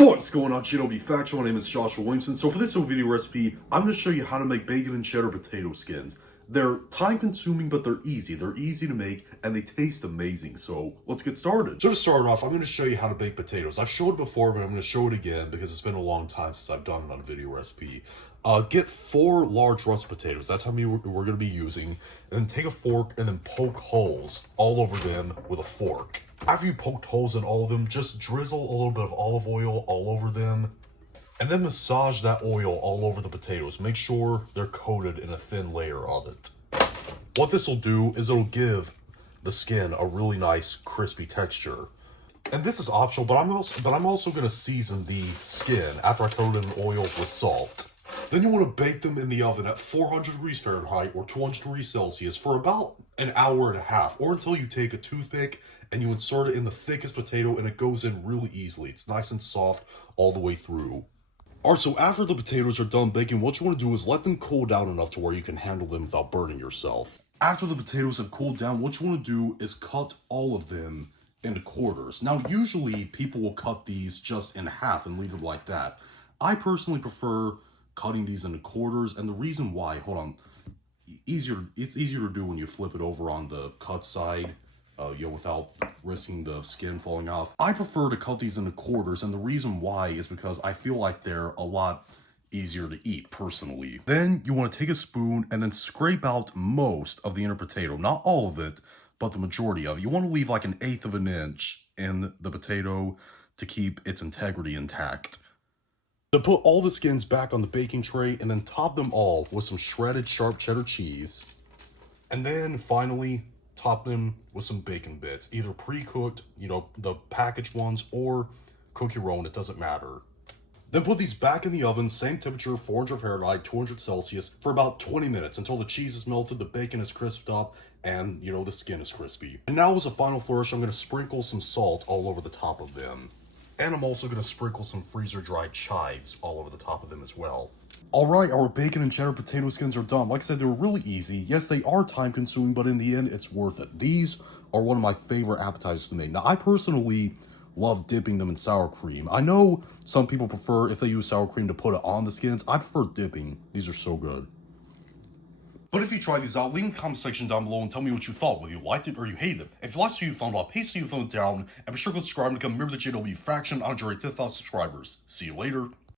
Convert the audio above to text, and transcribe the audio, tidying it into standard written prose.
What's going on, Cheddar Faction? My name is Joshua Williamson. So for this video recipe, I'm going to show you how to make bacon and cheddar potato skins. They're time consuming, but they're easy. They're easy to make and they taste amazing. So let's get started. So to start off, I'm going to show you how to bake potatoes. I've showed it before, but I'm going to show it again because it's been a long time since I've done it on a video recipe. Get 4 large russet potatoes. That's how many we're going to be using. And then take a fork and then poke holes all over them with a fork. After you poked holes in all of them, just drizzle a little bit of olive oil all over them. And then massage that oil all over the potatoes. Make sure they're coated in a thin layer of it. What this will do is it'll give the skin a really nice crispy texture. And this is optional, but I'm also going to season the skin after I coat it in oil with salt. Then you want to bake them in the oven at 400 degrees Fahrenheit or 200 degrees Celsius for about an hour and a half, or until you take a toothpick and you insert it in the thickest potato and it goes in really easily. It's nice and soft all the way through. Alright, so after the potatoes are done baking, what you want to do is let them cool down enough to where you can handle them without burning yourself. After the potatoes have cooled down, what you want to do is cut all of them into quarters. Now, usually people will cut these just in half and leave it like that. I personally prefer cutting these into quarters, and the reason why, it's easier to do when you flip it over on the cut side, without risking the skin falling off. I prefer to cut these into quarters, and the reason why is because I feel like they're a lot easier to eat, personally. Then you want to take a spoon and then scrape out most of the inner potato. Not all of it, but the majority of it. You want to leave like 1/8 of an inch in the potato to keep its integrity intact. To put all the skins back on the baking tray and then top them all with some shredded sharp cheddar cheese. And then finally, top them with some bacon bits, either pre-cooked, the packaged ones, or cook your own, it doesn't matter. Then put these back in the oven, same temperature, 400 Fahrenheit, 200 Celsius, for about 20 minutes until the cheese is melted, the bacon is crisped up, and, the skin is crispy. And now as a final flourish, I'm going to sprinkle some salt all over the top of them. And I'm also going to sprinkle some freezer-dried chives all over the top of them as well. Alright, our bacon and cheddar potato skins are done. Like I said, they were really easy. Yes, they are time-consuming, but in the end, it's worth it. These are one of my favorite appetizers to make. Now, I personally love dipping them in sour cream. I know some people prefer, if they use sour cream, to put it on the skins. I prefer dipping. These are so good. But if you try these out, leave in the comment section down below and tell me what you thought, whether you liked it or you hated it. If you liked it, you thumbs up, please leave a thumbs down, and be sure to subscribe and become a member of the JW Faction. I'm 10,000 subscribers. See you later.